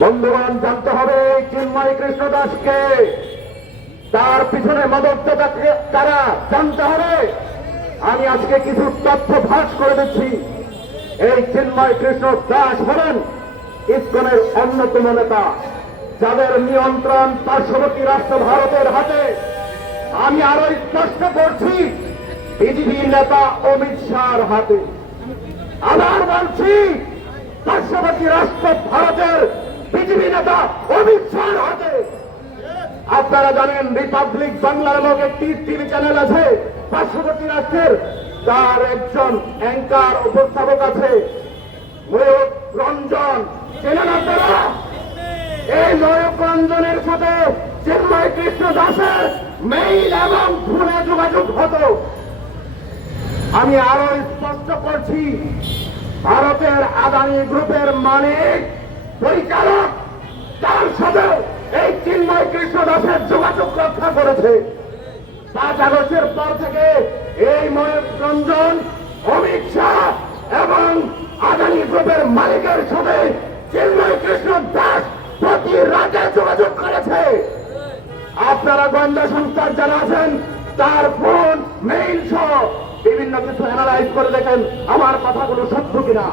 বন্ধুগণ, জানতে হবে চিন্ময় কৃষ্ণ দাসকে। তার পিছনে মদতটা কারা, জানতে হবে। আমি আজকে কিছু তথ্য ফাঁস করে দিচ্ছি। এই চিন্ময় কৃষ্ণ দাস হলেন ইস্কনের অন্যতম নেতা, যাদের নিয়ন্ত্রণ পার্শ্ববর্তী রাষ্ট্র ভারতের হাতে। আমি আরও স্পষ্ট করছি, বিজেপি নেতা অমিত শাহর হাতে। আবার বলছি, পার্শ্ববর্তী রাষ্ট্র ভারতের অমিত হাতে। আপনারা জানেন রিপাবলিক বাংলা নামক একটি টিভি চ্যানেল আছে, পার্শ্ববর্তী রাষ্ট্রের। তার একজন অ্যাঙ্কার উপস্থাপক আছে রঞ্জন। চেনেন আপনারা? এই নয়ক রঞ্জনের সাথে চিন্ময় কৃষ্ণ দাসের মেইল এবং ফোনে যোগাযোগ হতো। আমি আরও স্পষ্ট করছি, ভারতের আদানি গ্রুপের মালিক, পরিচালক তার এই চিন্ময় কৃষ্ণ দাসের যোগাযোগ রক্ষা করেছে। পাঁচ আগস্টের পর থেকে এই ময়ূর রঞ্জন অমিত শাহ এবং আদানি গ্রুপের মালিকের সাথে চিন্ময় কৃষ্ণ দাস প্রতি রাতে যোগাযোগ করেছে। আপনারা গোয়েন্দা সংস্থার যারা আছেন, তার ফোন মেইল সহ বিভিন্ন কিছু অ্যানালাইজ করে দেখেন আমার কথাগুলো সত্য কিনা।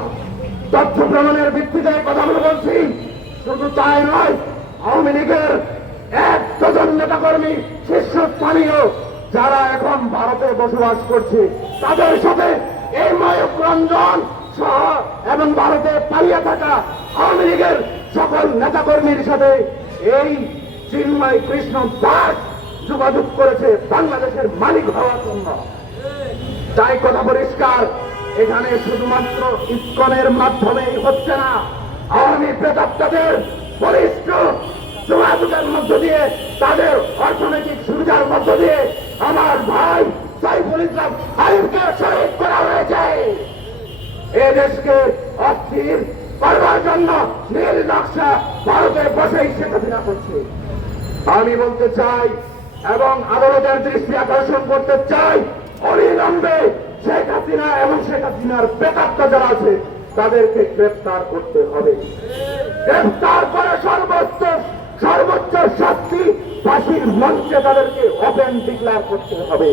তথ্য প্রমাণের ভিত্তিতে কথাগুলো বলছি। শুধু তাই নয় আওয়ামী লীগের এক ডজন নেতাকর্মী শীর্ষস্থানীয় যারা এখন ভারতে বসবাস করছে, তাদের সাথে এই ময়ূক রঞ্জন সহ এবং ভারতে পালিয়ে থাকা আওয়ামী লীগের সকল নেতাকর্মীর সাথে এই চিন্ময় কৃষ্ণ দাস যোগাযোগ করেছে বাংলাদেশের মালিক হওয়ার জন্য। তাই কথা পরিষ্কার, এখানে শুধুমাত্র ইস্কনের মাধ্যমেই হচ্ছে না, আওয়ামী প্রেতাত্মাদের বলিষ্ঠ যোগাযোগের মধ্য দিয়ে, তাদের অর্থনৈতিক সুবিধার মধ্য দিয়ে আমার ভাই সাইফুল ইসলাম আলিমকে শহীদ করা হয়েছে। এ দেশকে অস্থির করবার জন্য নীল নকশা ভারতে বসেই শেখ করছে। আমি বলতে চাই এবং আদালতের দৃষ্টি আকর্ষণ করতে চাই, অবিলম্বে শেখ হাসিনা এবং শেখ হাসিনার বেকারটা যারা আছে, তাদেরকে গ্রেফতার করতে হবে। গ্রেফতার করে সর্বোচ্চ সর্বোচ্চ শাস্তি ফাঁসির মঞ্চে তাদেরকে ওপেন ডিক্লেয়ার করতে হবে।